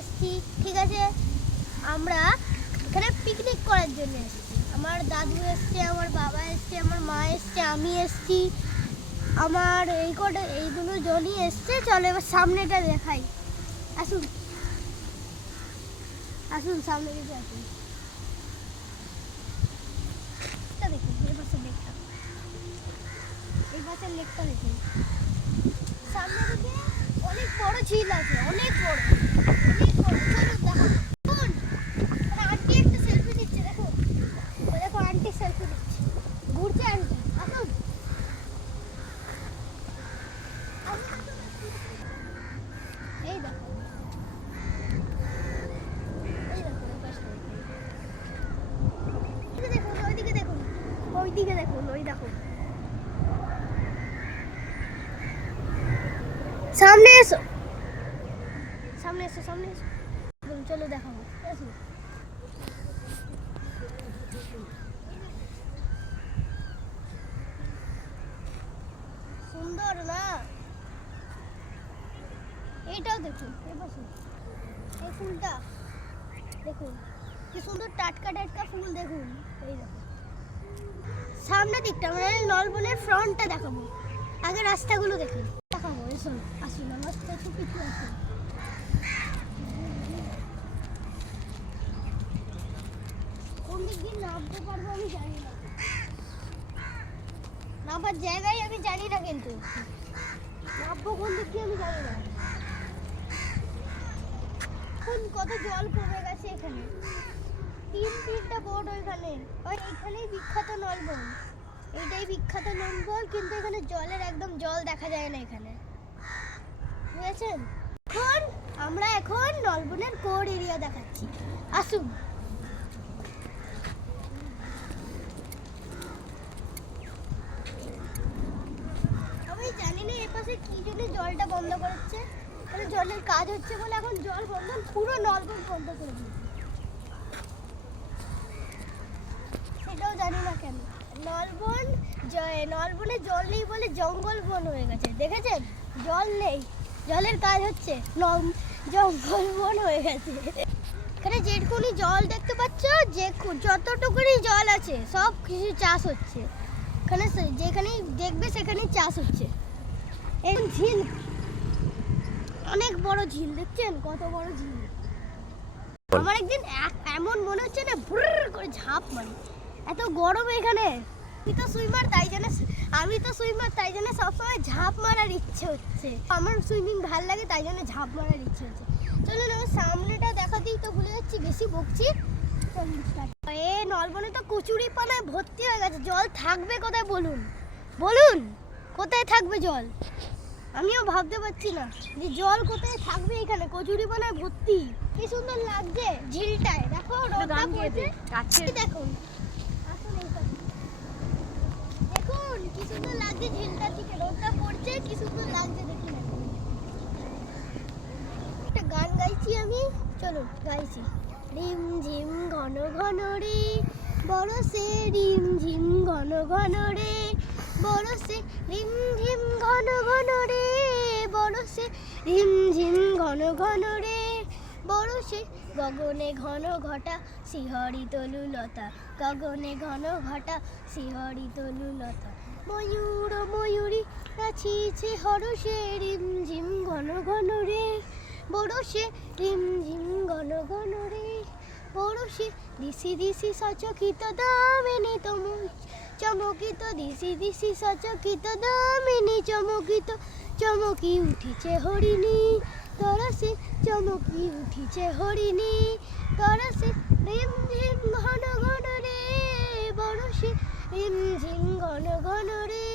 এসেছি, ঠিক আছে? আমরা এখানে পিকনিক করার জন্য এসেছি। আমার দাদু এসছে, আমার বাবা এসছে, আমার মা এসছে, আমি এসছি, আমার এইগুলো জনই এসছে। চলো এবার সামনেটা দেখাই। আসুন আসুন, সামনে দিকে আসুন। দেখুন এই পাশের লেকটা, এই পাশের লেকটা দেখুন। সামনে দিকে অনেক বড় ঝিল আছে, অনেক বড়, অনেক বড়। চলুন দেখুন, আন্টি একটা সেলফি দিচ্ছে, দেখুন। দেখো আন্টি সেলফি দিচ্ছে, ঘুরছে আন্টি। আসুন এই দেখো, এই দেখো এই পাশটা দেখুন, ওইদিকে দেখুন, ওইদিকে দেখুন, ওই দেখো সামনে এসো, সামনে এসো, সামনে এসো। চলো দেখাবো, এসো। সুন্দর না? এইটাও দেখুন, এই পাশে এই ফুলটা দেখুন, কি সুন্দর টাটকা টাটকা ফুল দেখুন। এই দেখো সামনের দিকটা, মানে নলবনের ফ্রন্টটা দেখাবো। আগে রাস্তাগুলো দেখুন, দেখাবো। এসো, আসুন আমার সাথে একটু পিছু আসুন। কোন দিক দিয়ে নামতে পারবো আমি জানি না, নামার জায়গায় আমি জানি না, কিন্তু নামবো কোন দিক দিয়ে আমি জানি না। এখন কত জল কমে গেছে এখানে, তিনটা বোট ওইখানে, এইখানেই বিখ্যাত নলবন, এইটাই বিখ্যাত নলবন, কিন্তু এখানে জলের একদম জল দেখা যায় না এখানে, বুঝেছেন? এখন নলবনের কোর এরিয়া দেখাচ্ছি, আসুন। আমি জানি না এপাশে কি জন্য জলটা বন্ধ করেছে, মানে জলের কাজ হচ্ছে বলে এখন জল বন্ধ, পুরো নলবন বন্ধ করে দিয়েছে, সেটাও জানি না কেন। নলবনে জল নেই বলে জঙ্গল বন হয়ে গেছে, দেখেছেন? জল নেই, জলের কাজ হচ্ছে, জঙ্গল বন হয়ে গেছে। এখানে যেটুকুনি জল দেখতে পাচ্ছ, যতটুকুনি জল আছে সব কিছু চাষ হচ্ছে এখানে, যেখানেই দেখবে সেখানেই চাষ হচ্ছে। এই ঝিল, অনেক বড় ঝিল, দেখছেন কত বড় ঝিল। আমার একদিন এমন মনে হচ্ছে না ভুর করে ঝাঁপ মারি, এত গরম এখানে। আমি তো সুইমার, তাই জন্য সবসময় ঝাঁপ মারার ইচ্ছে হচ্ছে। আমার সুইমিং ভাল লাগে, তাই জন্য ঝাঁপ মারার ইচ্ছে হচ্ছে। চলুন আমার সামনেটা দেখাতেই তো ভুলে যাচ্ছি, বেশি বকছি। এ নলবনে তো কচুরি পানায় ভর্তি হয়ে গেছে, জল থাকবে কোথায় বলুন, বলুন কোথায় থাকবে জল? আমিও ভাবতে পারছি না যে জল কোথায় থাকবে, এখানে কচুরি পানায় ভর্তি। কি সুন্দর লাগছে ঝিলটায়, দেখো রোদটা পড়ছে, দেখুন। দেখুন কি সুন্দর লাগছে ঝিলটা থেকে, রোদটা পড়ছে, কি সুন্দর লাগছে দেখুন। একটা গান গাইছি আমি, চলুন গাইছি। রিম ঝিম ঘন ঘন রে বরসে, রিম ঝিম ঘন ঘন রে বরসে, রিম ঝিম ঘন ঘন রে বরসে, রিম ঝিম ঘন ঘন রে বরসে। গগনে ঘন ঘটা শিহরি তলুলতা, গগনে ঘন ঘটা শিহরি তলুলতা, ময়ূর ময়ূরী নাচিছে হরসে, রিম ঝিম ঘন ঘন রে বরসে, রিম ঝিম ঘন ঘন রে বরসে। দিশি দিশি সচকিত দামিনী চমকিত, দিশি দিশি সচকিত দামিনী চমকিত, চমকি উঠিছে হরিণী তরসে, চমকি উঠিছে হরিণী তরসে। রিম ঝিম ঘন ঘন রে বরসে, রিম ঝিম ঘন ঘন রে